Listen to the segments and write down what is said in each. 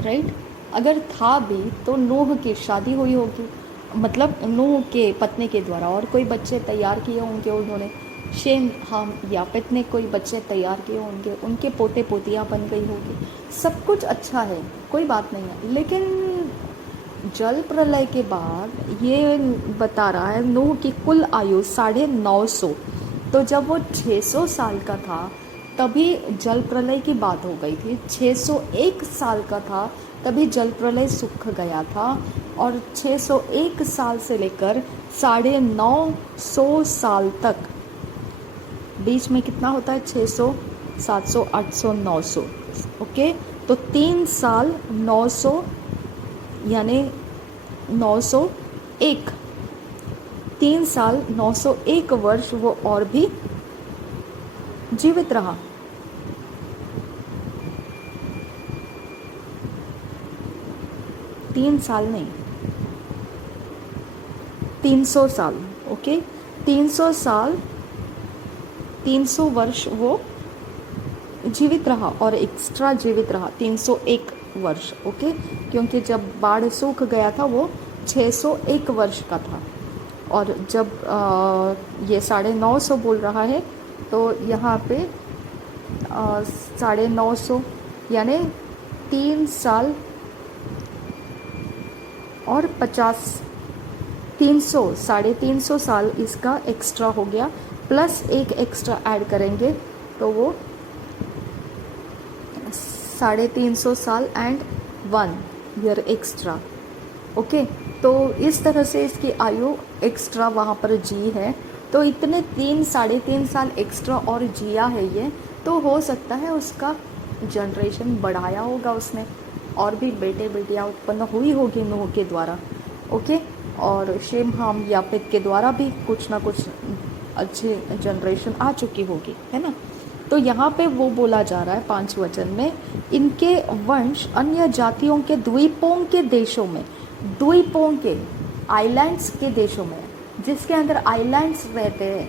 Right. अगर था भी तो नूह की शादी हुई होगी, मतलब नूह के पत्नी के द्वारा, और कोई बच्चे तैयार किए होंगे उन्होंने। शेम हम यापेत ने कोई बच्चे तैयार किए होंगे, उनके पोते पोतियाँ बन गई होगी। सब कुछ अच्छा है, कोई बात नहीं है। लेकिन जल प्रलय के बाद ये बता रहा है नूह की कुल आयु 950। तो जब वो 600 साल का था तभी जल प्रलय की बात हो गई थी। 601 साल का था तभी जल प्रलय सूख गया था। और 601 साल से लेकर 950 साल तक, बीच में कितना होता है? 600, 700, 800, 900। ओके, तो 3 साल 900 यानी 901, 3 साल 901 वर्ष वो और भी जीवित रहा। तीन साल नहीं, 300 साल। ओके, 300 साल, 300 वर्ष वो जीवित रहा और एक्स्ट्रा जीवित रहा 301 वर्ष। ओके, क्योंकि जब बाढ़ सूख गया था वो 601 वर्ष का था। और जब ये 950 बोल रहा है तो यहाँ पे 950 यानी 3 साल और 50, 300, 350 साल इसका एक्स्ट्रा हो गया, प्लस एक एक्स्ट्रा ऐड करेंगे तो वो 350 साल एंड 1 ईयर एक्स्ट्रा। ओके, तो इस तरह से इसकी आयु एक्स्ट्रा वहाँ पर जी है। तो इतने 3-3.5 साल एक्स्ट्रा और जिया है ये, तो हो सकता है उसका जनरेशन बढ़ाया होगा उसने, और भी बेटे बेटियाँ उत्पन्न हुई होगी नूह के द्वारा। ओके, और शेम हाम यापेत के द्वारा भी कुछ ना कुछ अच्छे जनरेशन आ चुकी होगी, है ना। तो यहाँ पे वो बोला जा रहा है 5 वचन में, इनके वंश अन्य जातियों के द्वीपों के देशों में, द्वीपों के आइलैंड्स के देशों में, जिसके अंदर आइलैंड्स रहते हैं।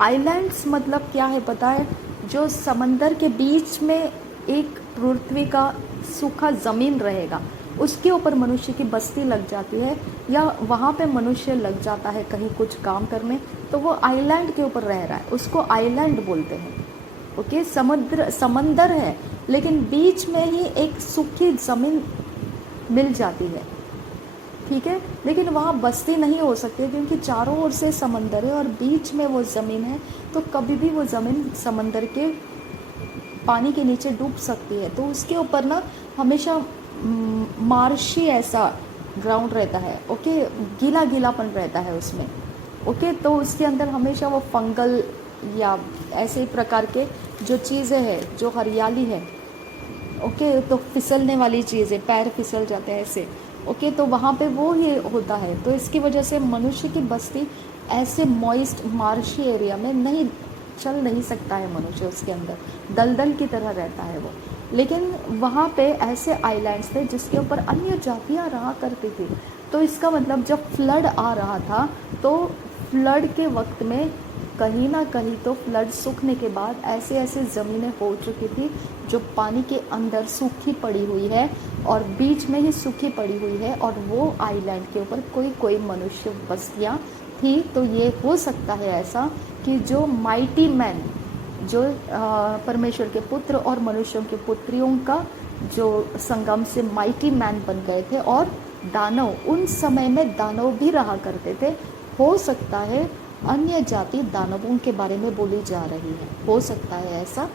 आइलैंड्स मतलब क्या है पता है? जो समंदर के बीच में एक पृथ्वी का सूखा ज़मीन रहेगा, उसके ऊपर मनुष्य की बस्ती लग जाती है, या वहाँ पे मनुष्य लग जाता है कहीं कुछ काम करने, तो वो आइलैंड के ऊपर रह रहा है, उसको आइलैंड बोलते हैं। ओके, समंदर है लेकिन बीच में ही एक सूखी ज़मीन मिल जाती है, ठीक है। लेकिन वहाँ बस्ती नहीं हो सकती क्योंकि चारों ओर से समंदर है और बीच में वो ज़मीन है, तो कभी भी वो ज़मीन समंदर के पानी के नीचे डूब सकती है। तो उसके ऊपर ना हमेशा मार्शी ऐसा ग्राउंड रहता है। ओके, गीला गीलापन रहता है उसमें। ओके, तो उसके अंदर हमेशा वो फंगल या ऐसे ही प्रकार के जो चीज़ें हैं, जो हरियाली है। ओके, तो फिसलने वाली चीज़ें, पैर फिसल जाते हैं ऐसे। ओके, तो वहाँ पे वो ही होता है। तो इसकी वजह से मनुष्य की बस्ती ऐसे मॉइस्ट मार्शी एरिया में चल नहीं सकता है मनुष्य, उसके अंदर दलदल की तरह रहता है वो। लेकिन वहाँ पे ऐसे आइलैंड्स थे जिसके ऊपर अन्य जातियाँ रहा करती थी। तो इसका मतलब जब फ्लड आ रहा था तो फ्लड के वक्त में कहीं ना कहीं तो फ्लड सूखने के बाद ऐसे ऐसे ज़मीनें हो चुकी थी जो पानी के अंदर सूखी पड़ी हुई है और बीच में ही सूखी पड़ी हुई है, और वो आइलैंड के ऊपर कोई कोई मनुष्य बस्तियाँ थी। तो ये हो सकता है ऐसा कि जो माइटी मैन, जो परमेश्वर के पुत्र और मनुष्यों के पुत्रियों का जो संगम से माइटी मैन बन गए थे, और दानव, उन समय में दानव भी रहा करते थे। हो सकता है अन्य जाति दानवों के बारे में बोली जा रही है, हो सकता है ऐसा,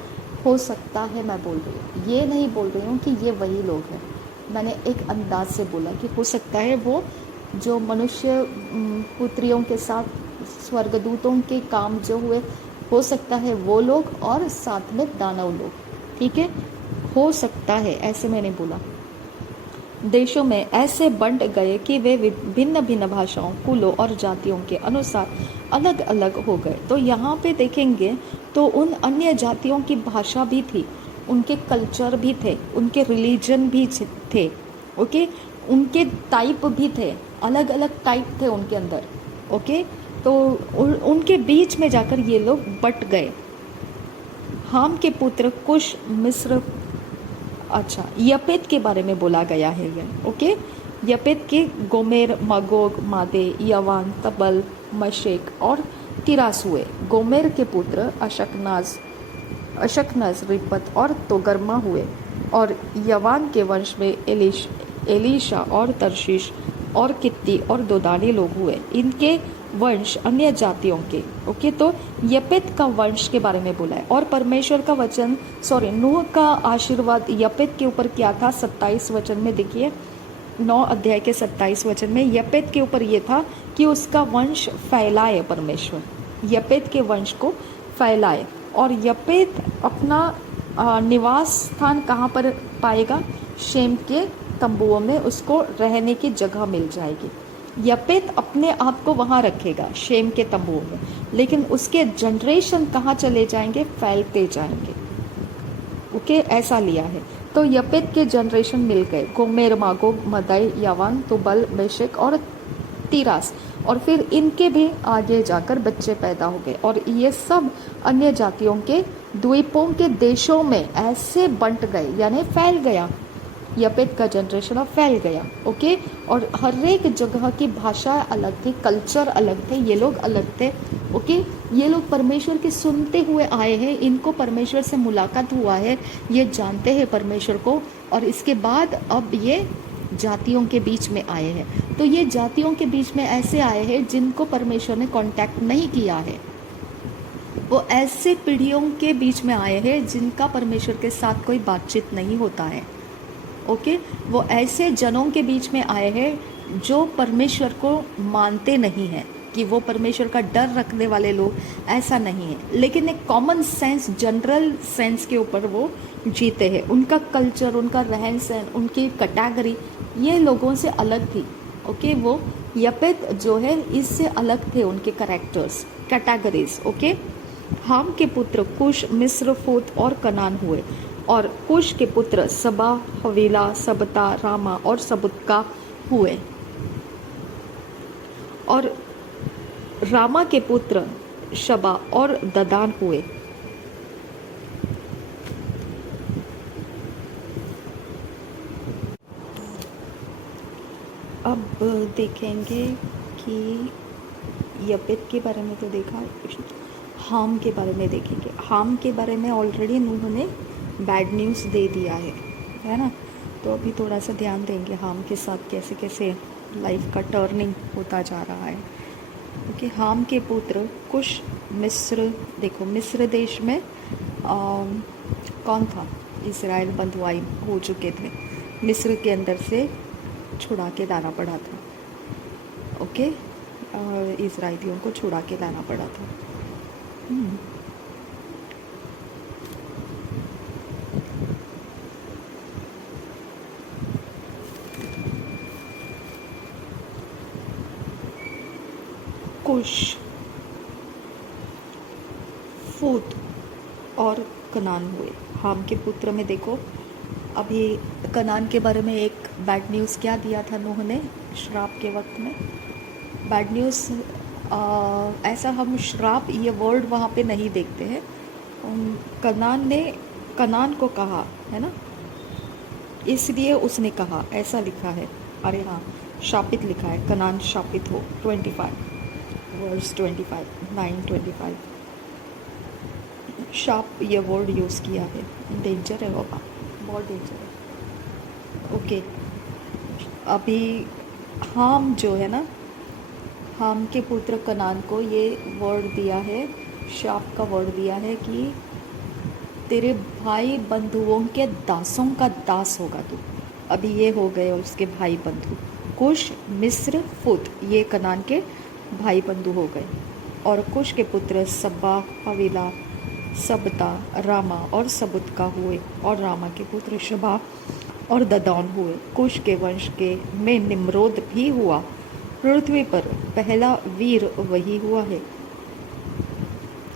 हो सकता है। मैं बोल रही हूँ, ये नहीं बोल रही हूँ कि ये वही लोग हैं। मैंने एक अंदाज से बोला कि हो सकता है वो जो मनुष्य पुत्रियों के साथ स्वर्गदूतों के काम जो हुए, हो सकता है वो लोग और साथ में दानव लोग, ठीक है, हो सकता है ऐसे मैंने बोला। देशों में ऐसे बंट गए कि वे भिन्न भिन्न भाषाओं, कुलों और जातियों के अनुसार अलग अलग हो गए। तो यहाँ पे देखेंगे तो उन अन्य जातियों की भाषा भी थी, उनके कल्चर भी थे, उनके रिलीजन भी थे। ओके, उनके टाइप भी थे, अलग अलग टाइप थे उनके अंदर। ओके, तो उनके बीच में जाकर ये लोग बट गए। हाम के पुत्र कुश, मिस्र, अच्छा, यपेत के बारे में बोला गया है ये। ओके, यपेत के गोमेर, मगोग, मादे, यवान, तबल, मशेक और तिरास हुए। गोमेर के पुत्र अशकनज, रिपत और तोगरमा हुए। और यवान के वंश में एलीशा और तरशीश और कित्ती और दोदानी लोग हुए। इनके वंश अन्य जातियों के। ओके, तो यपेत का वंश के बारे में बोला है। और परमेश्वर का वचन, नूह का आशीर्वाद यपेत के ऊपर क्या था? 27 वचन में देखिए, 9 अध्याय के 27 वचन में यपेत के ऊपर ये था कि उसका वंश फैलाए, परमेश्वर यपेत के वंश को फैलाए। और यपेत अपना निवास स्थान कहाँ पर पाएगा? शेम के तंबुओं में उसको रहने की जगह मिल जाएगी। यपेत अपने आप को वहाँ रखेगा, शेम के तंबुओं में, लेकिन उसके जनरेशन कहाँ चले जाएंगे? फैलते जाएंगे। ओके, ऐसा लिया है। तो यपेत के जनरेशन मिल गए, गोमेर, मागोग, मदई, यावान, तुबल, मेशेक और तिरास। और फिर इनके भी आगे जाकर बच्चे पैदा हो गए। और ये सब अन्य जातियों के द्वीपों के देशों में ऐसे बंट गए, यानी फैल गया। यपेत का जनरेशन अब फैल गया। ओके, और हर एक जगह की भाषा अलग थी, कल्चर अलग थे, ये लोग अलग थे। ओके, ये लोग परमेश्वर के सुनते हुए आए हैं, इनको परमेश्वर से मुलाकात हुआ है, ये जानते हैं परमेश्वर को। और इसके बाद अब ये जातियों के बीच में आए हैं। तो ये जातियों के बीच में ऐसे आए हैं जिनको परमेश्वर ने कांटेक्ट नहीं किया है। वो ऐसे पीढ़ियों के बीच में आए हैं जिनका परमेश्वर के साथ कोई बातचीत नहीं होता है। ओके, वो ऐसे जनों के बीच में आए हैं जो परमेश्वर को मानते नहीं हैं, कि वो परमेश्वर का डर रखने वाले लोग, ऐसा नहीं है। लेकिन एक कॉमन सेंस, जनरल सेंस के ऊपर वो जीते हैं। उनका कल्चर, उनका रहन सहन, उनकी कैटेगरी ये लोगों से अलग थी। ओके, वो यपेत जो है इससे अलग थे, उनके कैरेक्टर्स, कैटेगरीज। ओके, हाम के पुत्र कुश, मिस्र, फूत और कनान हुए। और कुश के पुत्र सबा, हवीला, सबता, रामा और सबुतका हुए। और रामा के पुत्र शबा और ददान हुए। अब देखेंगे कि यपेत के बारे में तो देखा, हाम के बारे में देखेंगे। हाम के बारे में ऑलरेडी नूह ने बैड न्यूज़ दे दिया है ना। तो अभी थोड़ा सा ध्यान देंगे हाम के साथ कैसे कैसे लाइफ का टर्निंग होता जा रहा है। क्योंकि हाम के पुत्र कुश, मिस्र, देखो मिस्र देश में कौन था? इजराइल बंधुआई हो चुके थे, मिस्र के अंदर से छुड़ा के लाना पड़ा था। ओके, इजराइलियों को छुड़ा के लाना पड़ा था। कुश, फूत और कनान हुए। हाम के पुत्र में देखो, अभी कनान के बारे में एक बैड न्यूज़ क्या दिया था नूह ने श्राप के वक्त में? बैड न्यूज़, ऐसा हम श्राप ये वर्ड वहाँ पे नहीं देखते हैं। कनान ने कनान को कहा है ना, इसलिए उसने कहा, ऐसा लिखा है। अरे हाँ, शापित लिखा है, कनान शापित हो। 25 वर्स 25, 9:25 शाप ये वर्ड यूज़ किया है। डेंजर है बाबा, बहुत डेंजर है। ओके, अभी हाम जो है ना, हाम के पुत्र कनान को ये वर्ड दिया है, शाप का वर्ड दिया है कि तेरे भाई बंधुओं के दासों का दास होगा तू। अभी ये हो गए उसके भाई बंधु, कुश, मिस्र, फुत, ये कनान के भाई बंधु हो गए। और कुश के पुत्र सबा, हवीला, सबता, रामा और सबुतका हुए। और रामा के पुत्र शबा और ददान हुए। कुश के वंश के में निम्रोद भी हुआ, पृथ्वी पर पहला वीर वही हुआ है।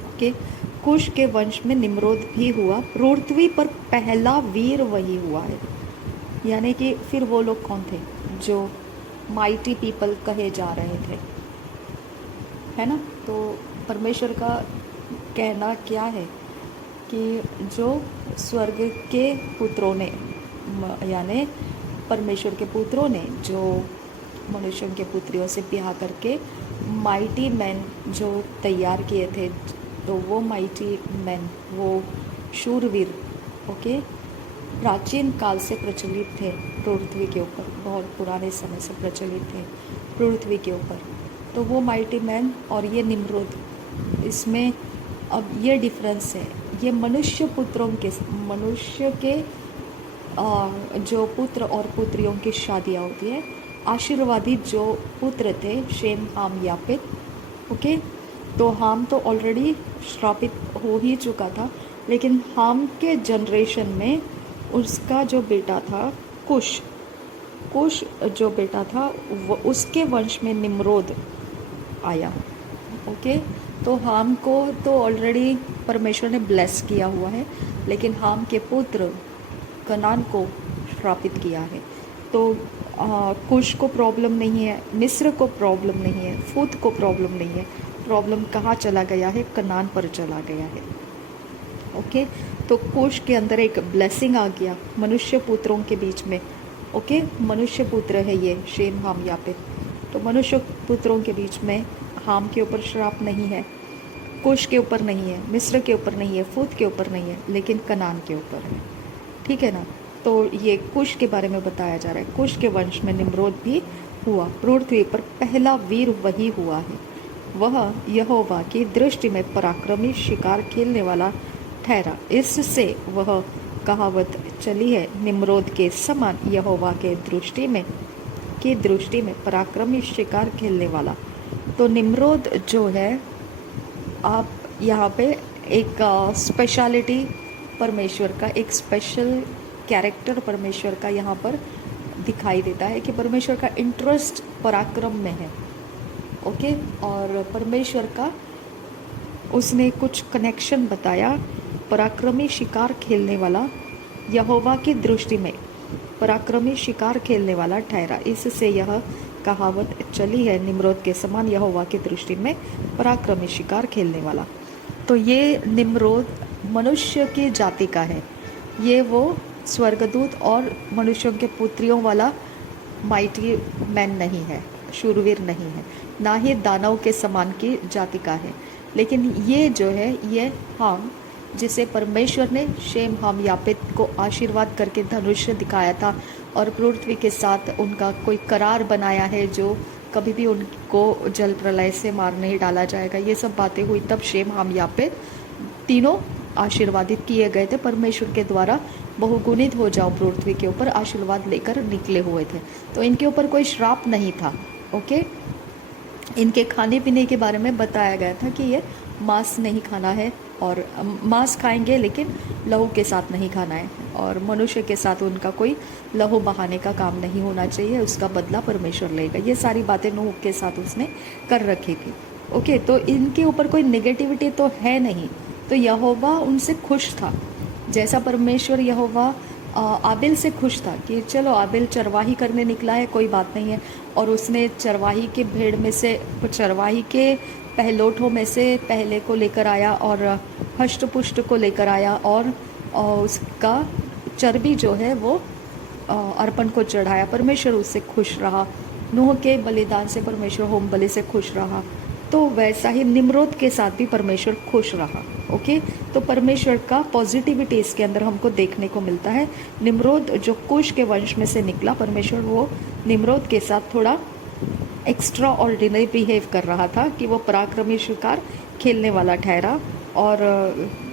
ओके, कुश के वंश में निम्रोद भी हुआ, पृथ्वी पर पहला वीर वही हुआ है। यानी कि फिर वो लोग कौन थे जो माइटी पीपल कहे जा रहे थे, है ना। तो परमेश्वर का कहना क्या है कि जो स्वर्ग के पुत्रों ने यानी परमेश्वर के पुत्रों ने जो मनुष्यों के पुत्रियों से ब्याह करके माइटी मैन जो तैयार किए थे, तो वो माइटी मैन, वो शूरवीर, ओके, प्राचीन काल से प्रचलित थे पृथ्वी के ऊपर, बहुत पुराने समय से प्रचलित थे पृथ्वी के ऊपर। तो वो माइटी मैन और ये निम्रोद, इसमें अब ये डिफरेंस है। ये मनुष्य के जो पुत्र और पुत्रियों की शादियाँ होती है, आशीर्वादित जो पुत्र थे शेम हाम यापेत, ओके। तो हाम तो ऑलरेडी श्रापित हो ही चुका था, लेकिन हाम के जनरेशन में उसका जो बेटा था कुश जो बेटा था वो उसके वंश में निम्रोद आया, ओके। तो हाम को तो ऑलरेडी परमेश्वर ने ब्लेस किया हुआ है, लेकिन हाम के पुत्र कनान को श्रापित किया है। तो कुश को प्रॉब्लम नहीं है, मिस्र को प्रॉब्लम नहीं है, फूत को प्रॉब्लम नहीं है, प्रॉब्लम कहाँ चला गया है? कनान पर चला गया है, ओके। तो कुश के अंदर एक ब्लेसिंग आ गया मनुष्य पुत्रों के बीच में, ओके। मनुष्य पुत्र है ये शेम हाम यापेत। तो मनुष्य पुत्रों के बीच में हाम के ऊपर श्राप नहीं है, कुश के ऊपर नहीं है, मिस्र के ऊपर नहीं है, फूत के ऊपर नहीं है, लेकिन कनान के ऊपर है, ठीक है ना। तो ये कुश के बारे में बताया जा रहा है। कुश के वंश में निम्रोद भी हुआ। पृथ्वी पर पहला वीर वही हुआ है, वह यहोवा की दृष्टि में पराक्रमी शिकार खेलने वाला ठहरा। इससे वह कहावत चली है, निम्रोद के समान यहोवा के दृष्टि में पराक्रमी शिकार खेलने वाला। तो निम्रोद जो है, आप यहाँ पे एक स्पेशलिटी परमेश्वर का, एक स्पेशल कैरेक्टर परमेश्वर का यहाँ पर दिखाई देता है कि परमेश्वर का इंटरेस्ट पराक्रम में है, ओके। और परमेश्वर का उसने कुछ कनेक्शन बताया, पराक्रमी शिकार खेलने वाला यहोवा की दृष्टि में पराक्रमी शिकार खेलने वाला ठहरा। इससे यह कहावत चली है, निम्रोद के समान यहोवा की दृष्टि में पराक्रमी शिकार खेलने वाला। तो ये निम्रोद मनुष्य की जाति का है, ये वो स्वर्गदूत और मनुष्यों के पुत्रियों वाला माइटी मैन नहीं है, शूरवीर नहीं है, ना ही दानव के समान की जाति का है। लेकिन ये जो है, ये हाम, जिसे परमेश्वर ने शेम हाम यापेत को आशीर्वाद करके धनुष्य दिखाया था और पृथ्वी के साथ उनका कोई करार बनाया है जो कभी भी उनको जल प्रलय से मार नहीं डाला जाएगा, ये सब बातें हुई तब शेम हाम यापेत तीनों आशीर्वादित किए गए थे परमेश्वर के द्वारा। बहुगुणित हो जाओ पृथ्वी के ऊपर आशीर्वाद लेकर निकले हुए थे। तो इनके ऊपर कोई श्राप नहीं था, ओके। इनके खाने पीने के बारे में बताया गया था कि ये मांस नहीं खाना है, और मांस खाएंगे लेकिन लहू के साथ नहीं खाना है, और मनुष्य के साथ उनका कोई लहू बहाने का काम नहीं होना चाहिए, उसका बदला परमेश्वर लेगा। ये सारी बातें नूह के साथ उसने कर रखी थी, ओके। तो इनके ऊपर कोई नेगेटिविटी तो है नहीं। तो यहोवा उनसे खुश था, जैसा परमेश्वर यहोवा आबिल से खुश था कि चलो आबिल चरवाही करने निकला है, कोई बात नहीं है, और उसने चरवाही के भेड़ में से, चरवाही के पहलोठों में से पहले को लेकर आया और हष्ट पुष्ट को लेकर आया, और उसका चर्बी जो है वो अर्पण को चढ़ाया। परमेश्वर उससे खुश रहा। नूह के बलिदान से परमेश्वर होम बलि से खुश रहा। तो वैसा ही निम्रोद के साथ भी परमेश्वर खुश रहा, ओके। तो परमेश्वर का पॉजिटिविटी इसके अंदर हमको देखने को मिलता है। निम्रोद जो कुश के वंश में से निकला, परमेश्वर वो निम्रोद के साथ थोड़ा एक्स्ट्रा ऑर्डिनरी बिहेव कर रहा था कि वो पराक्रमी शिकार खेलने वाला ठहरा, और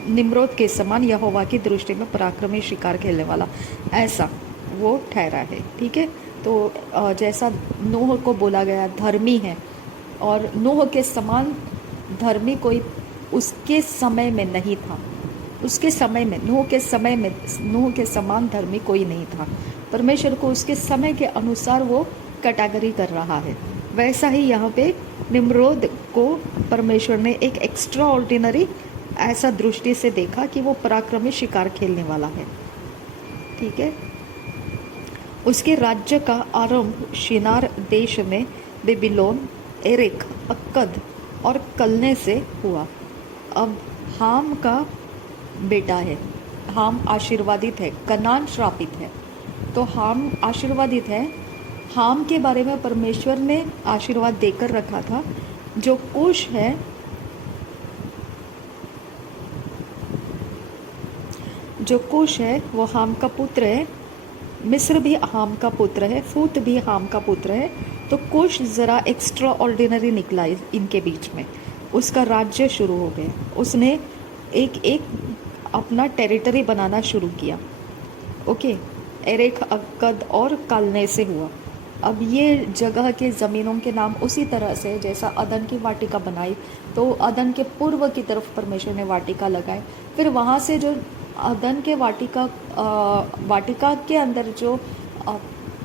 निम्रोद के समान यहोवा की दृष्टि में पराक्रमी शिकार खेलने वाला, ऐसा वो ठहरा है, ठीक है। तो जैसा नूह को बोला गया धर्मी है, और नूह के समान धर्मी कोई उसके समय में नहीं था, उसके समय में नूह के समान धर्मी कोई नहीं था। परमेश्वर को उसके समय के अनुसार वो कैटेगरी कर रहा है। वैसा ही यहाँ पे निम्रोद को परमेश्वर ने एक एक्स्ट्रा ऑर्डिनरी ऐसा दृष्टि से देखा कि वो पराक्रमी शिकार खेलने वाला है, ठीक है। उसके राज्य का आरंभ शिनार देश में बेबीलोन, एरेक, अक्कद और कलने से हुआ। अब हाम का बेटा है, हाम आशीर्वादित है, कनान श्रापित है, तो हाम आशीर्वादित है। हाम के बारे में परमेश्वर ने आशीर्वाद देकर रखा था। जो कुश है, जो कुश है वो हाम का पुत्र है। मिस्र भी हाम का पुत्र है, फूत भी हाम का पुत्र है। तो कुश ज़रा एक्स्ट्रा ऑर्डिनरी निकला इनके बीच में। उसका राज्य शुरू हो गया। उसने एक एक अपना टेरिटरी बनाना शुरू किया। ओके, एरेक, अक्कद और कालने से हुआ। अब ये जगह के ज़मीनों के नाम उसी तरह से जैसा अदन की वाटिका बनाई, तो अदन के पूर्व की तरफ परमेश्वर ने वाटिका लगाई। फिर वहाँ से जो अदन के वाटिका के अंदर जो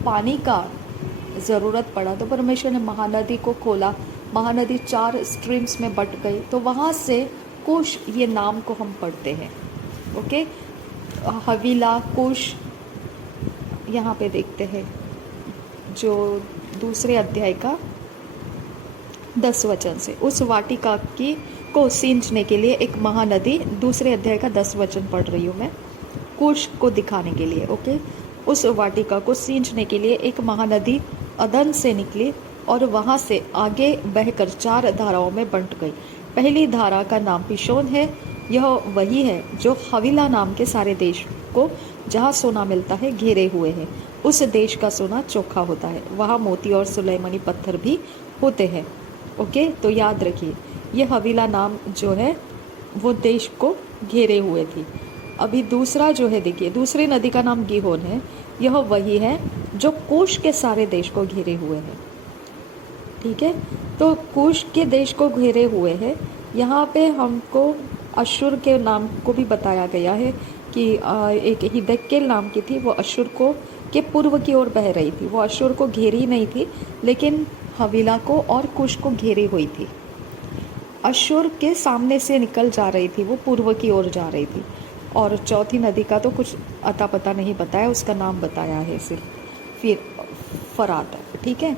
पानी का ज़रूरत पड़ा, तो परमेश्वर ने महानदी को खोला। महानदी 4 स्ट्रीम्स में बट गई। तो वहाँ से कुश ये नाम को हम पढ़ते हैं। ओके, हवीला, कुश, यहाँ पे देखते हैं जो दूसरे अध्याय का 10 वचन से, उस वाटिका की को सींचने के लिए एक महानदी, दूसरे अध्याय का 10 वचन पढ़ रही हूँ मैं, कुश को दिखाने के लिए। ओके, उस वाटिका को सींचने के लिए एक महानदी अदन से निकली और वहाँ से आगे बहकर 4 धाराओं में बंट गई। पहली धारा का नाम पिशोन है। यह वही है जो हवीला नाम के सारे देश को, जहाँ सोना मिलता है, घेरे हुए है। उस देश का सोना चोखा होता है, वहाँ मोती और सुलेमानी पत्थर भी होते हैं। ओके, तो याद रखिए ये हवीला नाम जो है वो देश को घेरे हुए थी। अभी दूसरा जो है, देखिए दूसरी नदी का नाम गिहोन है। यह वही है जो कुश के सारे देश को घेरे हुए है। ठीक है, तो कुश के देश को घेरे हुए है। यहाँ पे हमको अशुर के नाम को भी बताया गया है कि एक हिदक्केल नाम की थी, वो अशुर को के पूर्व की ओर बह रही थी। वो अशुर को घेरी नहीं थी, लेकिन हवीला को और कुश को घेरी हुई थी। अशुर के सामने से निकल जा रही थी, वो पूर्व की ओर जा रही थी। और चौथी नदी का तो कुछ अता पता नहीं बताया, उसका नाम बताया है सिर्फ, फिर फरात। ठीक है,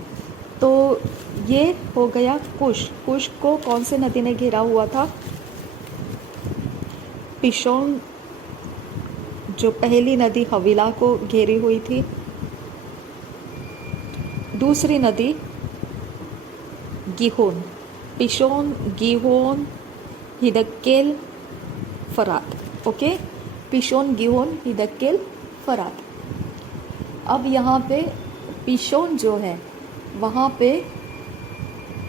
तो ये हो गया कुश। कुश को कौन से नदी ने घेरा हुआ था? पिशोन, जो पहली नदी हवीला को घेरी हुई थी। दूसरी नदी गिहोन, पिशोन, गिहोन, हिदक्केल, फरात। ओके, पिशोन, गिहोन, हिदक्केल, फरात। अब यहाँ पे पिशोन जो है, वहाँ पे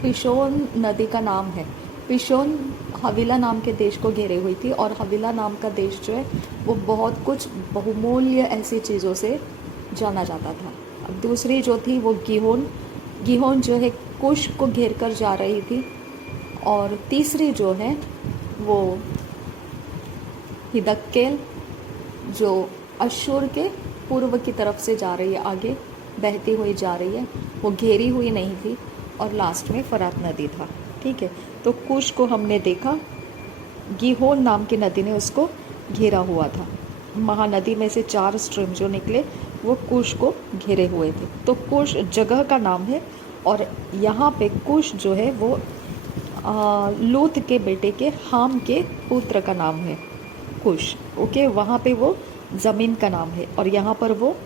पिशोन नदी का नाम है। पिशोन हवीला नाम के देश को घेरे हुई थी, और हवीला नाम का देश जो है वो बहुत कुछ बहुमूल्य ऐसी चीज़ों से जाना जाता था। अब दूसरी जो थी वो गिहोन, गिहोन जो है कुश को घेर कर जा रही थी। और तीसरी जो है वो हिदक्केल, जो अशूर के पूर्व की तरफ से जा रही है, आगे बहती हुई जा रही है, वो घेरी हुई नहीं थी। और लास्ट में फरात नदी था। ठीक है, तो कुश को हमने देखा, गिहोन नाम की नदी ने उसको घेरा हुआ था। महानदी में से 4 स्ट्रीम जो निकले वो कुश को घेरे हुए थे। तो कुश जगह का नाम है, और यहाँ पे कुश जो है वो लूत के बेटे के हाम के पुत्र का नाम है कुश। ओके, वहाँ पे वो ज़मीन का नाम है, और यहाँ पर वो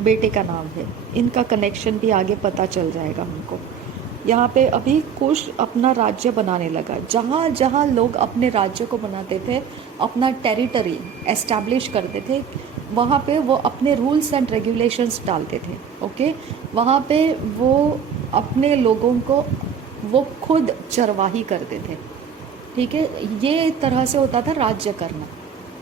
बेटे का नाम है। इनका कनेक्शन भी आगे पता चल जाएगा हमको। यहाँ पे अभी कुश अपना राज्य बनाने लगा। जहाँ जहाँ लोग अपने राज्य को बनाते थे, अपना टेरिटरी एस्टैब्लिश करते थे, वहाँ पे वो अपने रूल्स एंड रेगुलेशंस डालते थे। ओके, वहाँ पे वो अपने लोगों को वो खुद चरवाही करते थे। ठीक है, ये तरह से होता था राज्य करना।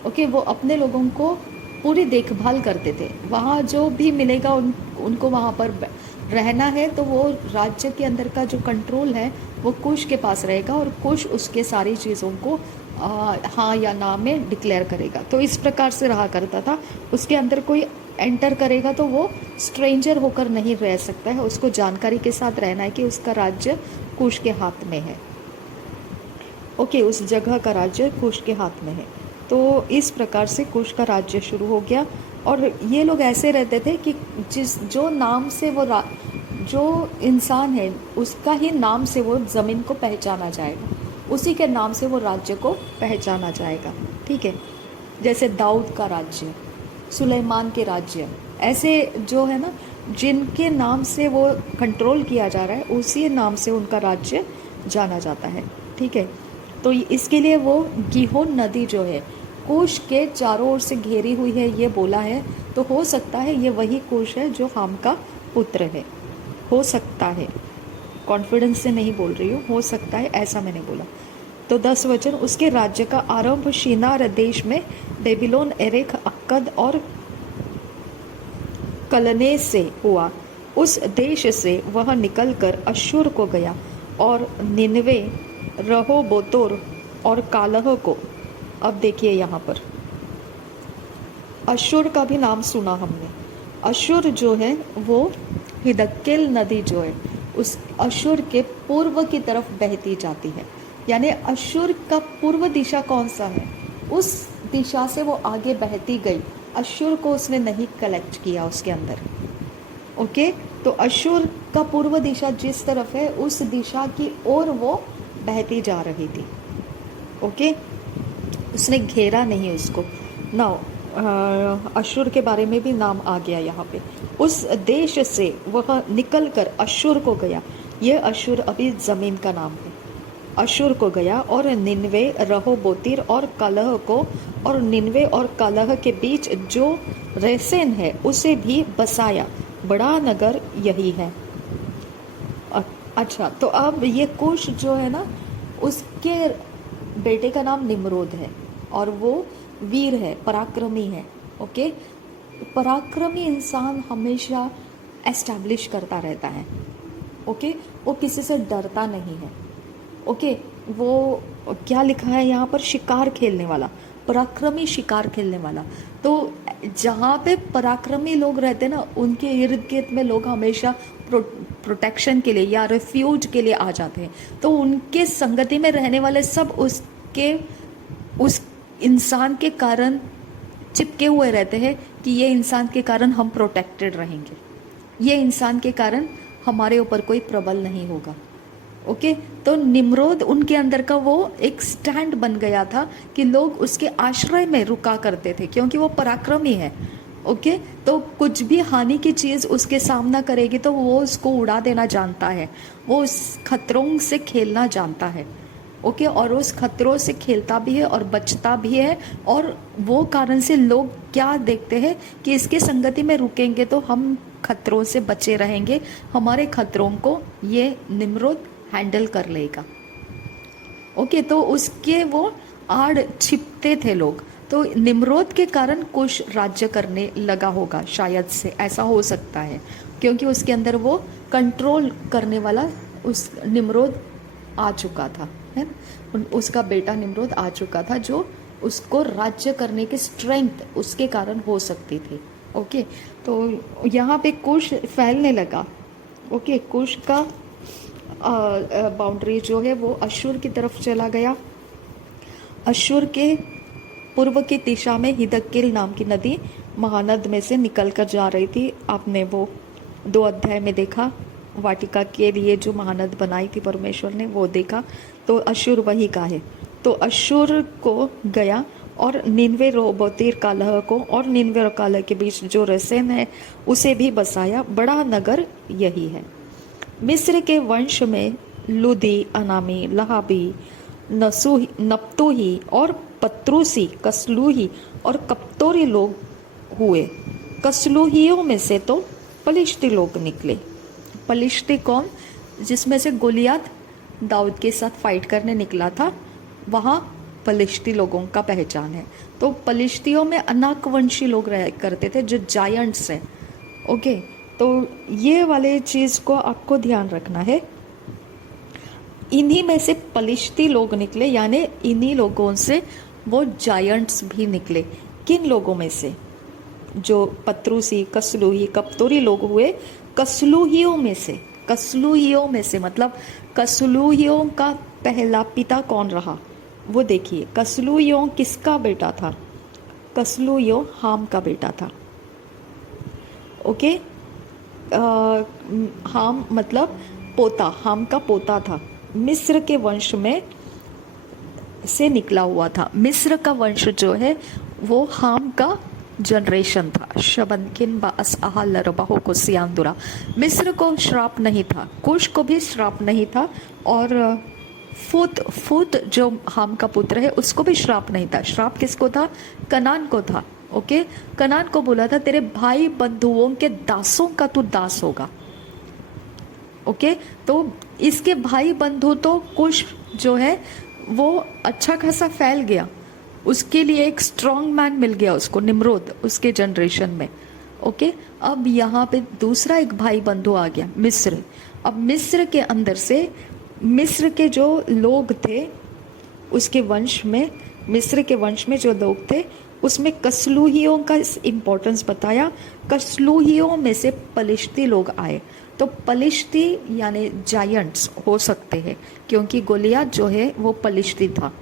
ओके, वो अपने लोगों को पूरी देखभाल करते थे। वहाँ जो भी मिलेगा उनको वहाँ पर रहना है, तो वो राज्य के अंदर का जो कंट्रोल है वो कुश के पास रहेगा, और कुश उसके सारी चीज़ों को हाँ या ना में डिक्लेयर करेगा। तो इस प्रकार से रहा करता था। उसके अंदर कोई एंटर करेगा तो वो स्ट्रेंजर होकर नहीं रह सकता है, उसको जानकारी के साथ रहना है कि उसका राज्य कुश के हाथ में है। ओके, उस जगह का राज्य कुश के हाथ में है। तो इस प्रकार से कुश का राज्य शुरू हो गया। और ये लोग ऐसे रहते थे कि जो नाम से वो जो इंसान है उसका ही नाम से वो ज़मीन को पहचाना जाएगा, उसी के नाम से वो राज्य को पहचाना जाएगा। ठीक है, जैसे दाऊद का राज्य, सुलेमान के राज्य, ऐसे जो है ना, जिनके नाम से वो कंट्रोल किया जा रहा है उसी नाम से उनका राज्य जाना जाता है। ठीक है, तो इसके लिए वो गिहोन नदी जो है कुश के चारों ओर से घेरी हुई है, ये बोला है। तो हो सकता है ये वही कुश है जो हाम का पुत्र है, हो सकता है, कॉन्फिडेंस से नहीं बोल रही हूँ, हो सकता है ऐसा मैंने बोला। तो 10 वचन, उसके राज्य का आरंभ शिनार देश में बेबीलोन, एरेख, अक्कद और कलने से हुआ। उस देश से वह निकलकर अश्शूर को गया और निनवे, रहोबोतोर और कालह को। अब देखिए यहाँ पर अश्शूर का भी नाम सुना हमने। अश्शूर जो है वो हिदक्केल नदी जो है उस अश्शूर के पूर्व की तरफ बहती जाती है। यानी अश्शूर का पूर्व दिशा कौन सा है, उस दिशा से वो आगे बहती गई। अश्शूर को उसने नहीं कलेक्ट किया उसके अंदर। ओके, तो अश्शूर का पूर्व दिशा जिस तरफ है उस दिशा की ओर वो बहती जा रही थी। ओके, उसने घेरा नहीं उसको। नाउ अश्शूर के बारे में भी नाम आ गया यहाँ पे। उस देश से वह निकलकर अश्शूर को गया। ये अश्शूर अभी ज़मीन का नाम है। अश्शूर को गया और निनवे, रहोबोतीर और कलह को, और निनवे और कलह के बीच जो रेसेन है उसे भी बसाया। बड़ा नगर यही है। अच्छा, तो अब ये कुश जो है ना, उसके बेटे का नाम निम्रोद है और वो वीर है, पराक्रमी है। ओके, पराक्रमी इंसान हमेशा एस्टैब्लिश करता रहता है। ओके, वो किसी से डरता नहीं है। ओके, वो क्या लिखा है यहाँ पर, शिकार खेलने वाला, पराक्रमी शिकार खेलने वाला। तो जहाँ पे पराक्रमी लोग रहते हैं ना, उनके इर्द गिर्द में लोग हमेशा प्रोटेक्शन के लिए या रिफ्यूज के लिए आ जाते हैं। तो उनके संगति में रहने वाले सब उस इंसान के कारण चिपके हुए रहते हैं कि ये इंसान के कारण हम प्रोटेक्टेड रहेंगे, ये इंसान के कारण हमारे ऊपर कोई प्रबल नहीं होगा। ओके, तो निम्रोद उनके अंदर का वो एक स्टैंड बन गया था कि लोग उसके आश्रय में रुका करते थे क्योंकि वो पराक्रमी है। ओके, तो कुछ भी हानि की चीज़ उसके सामना करेगी तो वो उसको उड़ा देना जानता है, वो उस खतरों से खेलना जानता है। ओके, और उस खतरों से खेलता भी है और बचता भी है। और वो कारण से लोग क्या देखते हैं कि इसके संगति में रुकेंगे तो हम खतरों से बचे रहेंगे, हमारे खतरों को ये निम्रोद हैंडल कर लेगा। ओके, तो उसके वो आड़ छिपते थे लोग। तो निम्रोद के कारण कुश राज्य करने लगा होगा, शायद से ऐसा हो सकता है, क्योंकि उसके अंदर वो कंट्रोल करने वाला उस निम्रोद आ चुका था, है ना, उसका बेटा निम्रोद आ चुका था जो उसको राज्य करने की स्ट्रेंथ उसके कारण हो सकती थी। ओके, तो यहाँ पे कुश फैलने लगा। ओके, कुश का बाउंड्री जो है वो अश्शूर की तरफ चला गया। अश्शूर के पूर्व की दिशा में हिदक्केल नाम की नदी महानद में से निकलकर जा रही थी। आपने वो 2 अध्याय में देखा, वाटिका के लिए जो महानद बनाई थी परमेश्वर ने, वो देखा। तो अश्शूर वही का है। तो अश्शूर को गया और निनवे, रहोबोतीर, कालह को, और निनवे और कालह के बीच जो रेसेन है उसे भी बसाया। बड़ा नगर यही है। मिस्र के वंश में लुदी, अनामी, लहाबी, नप्तोही और पत्रूसी, कसलूही और कप्तोरी लोग हुए। कसलूहियों में से तो पलिश्ती लोग निकले। पलिश्ती कौन, जिसमें से गोलियात दाऊद के साथ फाइट करने निकला था, वहाँ पलिश्ती लोगों का पहचान है। तो पलिश्तियों में अनाकवंशी लोग रह करते थे जो जायंट्स हैं। ओके, तो ये वाले चीज़ को आपको ध्यान रखना है। इन्हीं में से पलिश्ती लोग निकले, यानी इन्हीं लोगों से वो जायंट्स भी निकले। किन लोगों में से, जो पत्रूसी, कसलूही, कप्तोरी लोग हुए, कसलूहियों में से। कसलूहियों में से मतलब कसलूहियों का पहला पिता कौन रहा वो देखिए। कसलूहियों किसका बेटा था, कसलूहियों हाम का बेटा था। ओके, हाम मतलब पोता, हाम का पोता था, मिस्र के वंश में से निकला हुआ था। मिस्र का वंश जो है वो हाम का जनरेशन था। शबनकिन बास आहल रबाहो को सियांदुरा। मिस्र को श्राप नहीं था, कुश को भी श्राप नहीं था, और फुत फुत जो हाम का पुत्र है उसको भी श्राप नहीं था। श्राप किसको था? कनान को था। ओके, कनान को बोला था तेरे भाई बंधुओं के दासों का तू दास होगा। ओके, तो इसके भाई बंधु तो कुश जो है वो अच्छा खासा फैल गया, उसके लिए एक स्ट्रॉन्ग मैन मिल गया उसको, निम्रोद, उसके जनरेशन में। ओके, अब यहाँ पे दूसरा एक भाई बंधु आ गया, मिस्र। अब मिस्र के अंदर से, मिस्र के जो लोग थे उसके वंश में, मिस्र के वंश में जो लोग थे उसमें कसलूहियों का इम्पोर्टेंस बताया। कसलूहियों में से पलिश्ती लोग आए। तो पलिश्ती यानी जायंट्स हो सकते हैं, क्योंकि गोलियात जो है वो पलिश्ती था।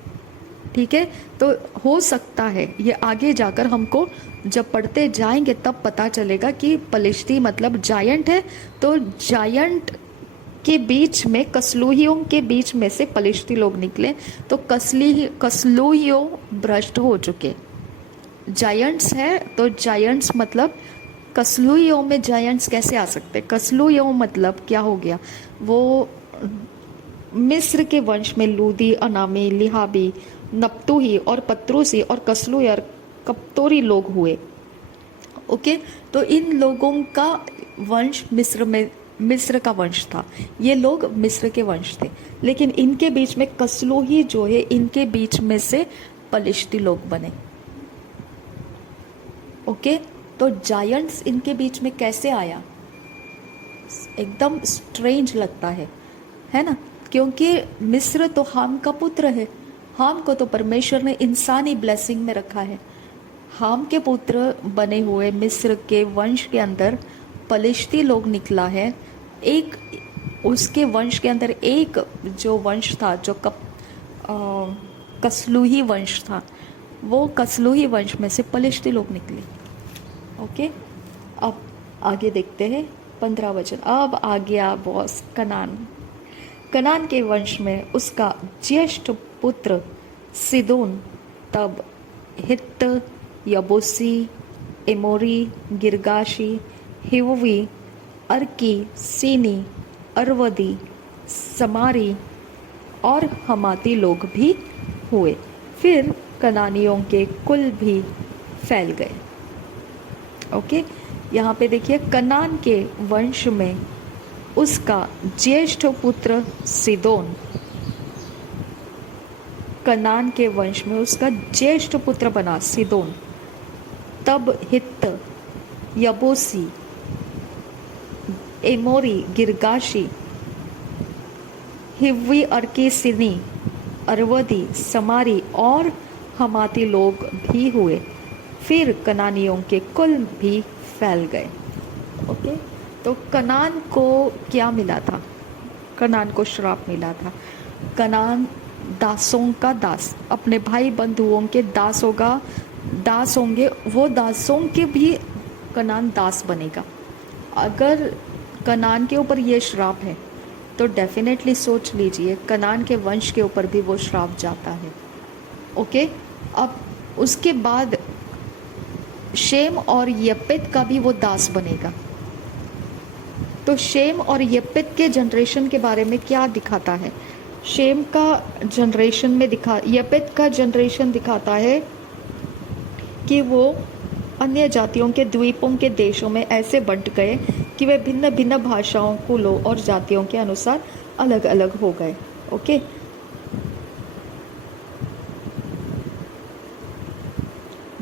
ठीक है, तो हो सकता है, ये आगे जाकर हमको जब पढ़ते जाएंगे तब पता चलेगा कि पलिश्ती मतलब जायंट है। तो जायंट के बीच में, कसलूहियों के बीच में से पलिश्ती लोग निकले, तो कसलूहियों भ्रष्ट हो चुके। जायंट्स है तो जायंट्स मतलब, कसलूहियों में जायंट्स कैसे आ सकते? कसलूहियों मतलब क्या हो गया, वो मिस्र के वंश में लूदी, अनामी, लिहाबी, नप्तुही और पत्रूसी और कसलूही और कप्तोरी लोग हुए। ओके, तो इन लोगों का वंश मिस्र का वंश था। ये लोग मिस्र के वंश थे, लेकिन इनके बीच में कसलूही जो है, इनके बीच में से पलिश्ती लोग बने। ओके, तो जायंट्स इनके बीच में कैसे आया? एकदम स्ट्रेंज लगता है ना? क्योंकि मिस्र तो हाम का पुत्र है, हाम को तो परमेश्वर ने इंसानी ब्लेसिंग में रखा है। हाम के पुत्र बने हुए मिस्र के वंश के अंदर पलिश्ती लोग निकला है। एक उसके वंश के अंदर एक जो वंश था, जो कसलूही वंश था, वो कसलूही वंश में से पलिश्ती लोग निकले। ओके, अब आगे देखते हैं 15 वचन। अब आ गया बॉस कनान। कनान के वंश में उसका ज्येष्ठ पुत्र सिदोन, तब हित्त, यबूसी, एमोरी, गिरगाशी, हिव्वी, अर्की, सीनी, अरवदी, समारी और हमाती लोग भी हुए। फिर कनानियों के कुल भी फैल गए। ओके, यहाँ पे देखिए, कनान के वंश में उसका ज्येष्ठ पुत्र सिदोन, कनान के वंश में उसका ज्येष्ठ पुत्र बना सिदोन, तब हित्त, यबूसी, एमोरी, गिरगाशी, हिव्वी, अर्की, सिनी, अरवदी, समारी और हमाती लोग भी हुए। फिर कनानियों के कुल भी फैल गए। ओके, तो कनान को क्या मिला था? कनान को श्राप मिला था। कनान दासों का दास, अपने भाई बंधुओं के दास होगा, दास होंगे, वो दासों के भी कनान दास बनेगा। अगर कनान के ऊपर ये श्राप है तो डेफिनेटली सोच लीजिए कनान के वंश के ऊपर भी वो श्राप जाता है। ओके, अब उसके बाद शेम और यपेत का भी वो दास बनेगा। तो शेम और यपेत के जनरेशन के बारे में क्या दिखाता है? शेम का जनरेशन में यपेत का जनरेशन दिखाता है कि वो अन्य जातियों के द्वीपों के देशों में ऐसे बंट गए कि वे भिन्न भिन्न भाषाओं, कुलों और जातियों के अनुसार अलग अलग हो गए। ओके,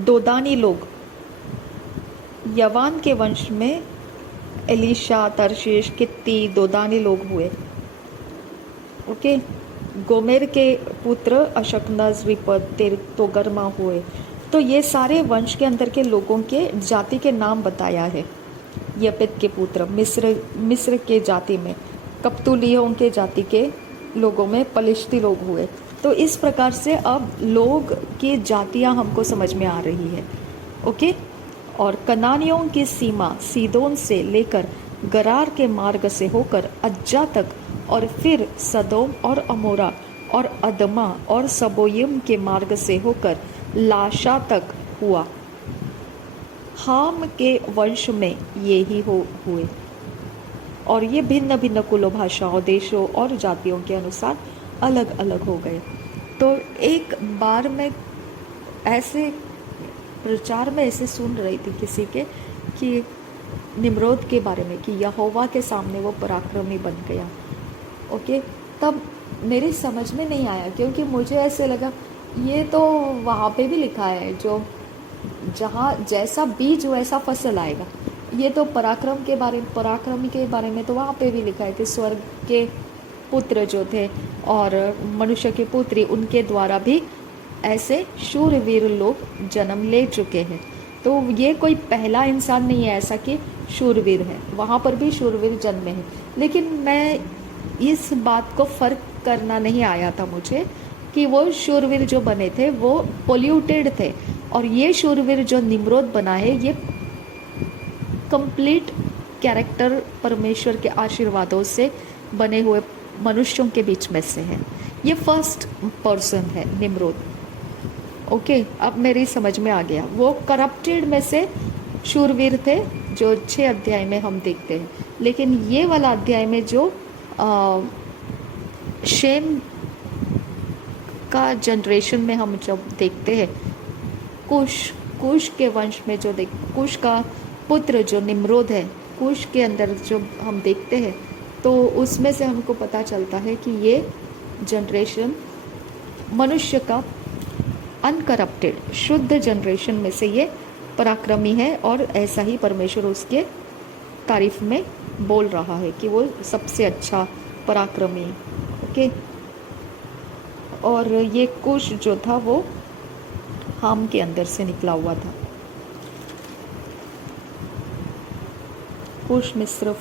दोदानी लोग, यवान के वंश में एलिशा, तर्शीश, कित्ती, दोदानी लोग हुए। ओके, गोमेर के पुत्र अशकनज, रिपत, तोगरमा हुए। तो ये सारे वंश के अंदर के लोगों के जाति के नाम बताया है। यपेत के पुत्र मिस्र के जाति में, कप्तुलियों के जाति के लोगों में पलिश्ती लोग हुए। तो इस प्रकार से अब लोग की जातियां हमको समझ में आ रही है। ओके, और कनानियों की सीमा सीदोन से लेकर गरार के मार्ग से होकर अज्जा तक, और फिर सदोम और अमोरा और अदमा और सबोयिम के मार्ग से होकर लाशा तक हुआ। हाम के वंश में ये ही हुए, और ये भिन्न भिन्न कुलों, भाषाओं, देशों और जातियों के अनुसार अलग अलग हो गए। तो एक बार मैं ऐसे प्रचार में ऐसे सुन रही थी किसी के कि निम्रोद के बारे में, कि यहोवा के सामने वो पराक्रमी बन गया। ओके, तब मेरी समझ में नहीं आया, क्योंकि मुझे ऐसे लगा ये तो वहाँ पे भी लिखा है, जो जहाँ जैसा बीज वैसा फसल आएगा। ये तो पराक्रमी के बारे में तो वहाँ पे भी लिखा है कि स्वर्ग के पुत्र जो थे और मनुष्य के पुत्री, उनके द्वारा भी ऐसे शूरवीर लोग जन्म ले चुके हैं। तो ये कोई पहला इंसान नहीं है ऐसा कि शूरवीर है, वहाँ पर भी शूरवीर जन्मे हैं। लेकिन मैं इस बात को फ़र्क करना नहीं आया था मुझे कि वो शूरवीर जो बने थे वो पोल्यूटेड थे, और ये शूरवीर जो निम्रोद बना है ये कंप्लीट कैरेक्टर परमेश्वर के आशीर्वादों से बने हुए मनुष्यों के बीच में से है। ये फर्स्ट पर्सन है निम्रोद। ओके, अब मेरी समझ में आ गया। वो करप्टेड में से शूरवीर थे जो 6 अध्याय में हम देखते हैं। लेकिन ये वाला अध्याय में जो शेम का जनरेशन में हम जब देखते हैं, कुश के वंश में जो कुश का पुत्र जो निम्रोद है, कुश के अंदर जो हम देखते हैं, तो उसमें से हमको पता चलता है कि ये जनरेशन मनुष्य का अनकरप्टेड शुद्ध जनरेशन में से ये पराक्रमी है, और ऐसा ही परमेश्वर उसके तारीफ में बोल रहा है कि वो सबसे अच्छा पराक्रमी। ओके, और ये कुश जो था वो हाम के अंदर से निकला हुआ था। कुश मिस्र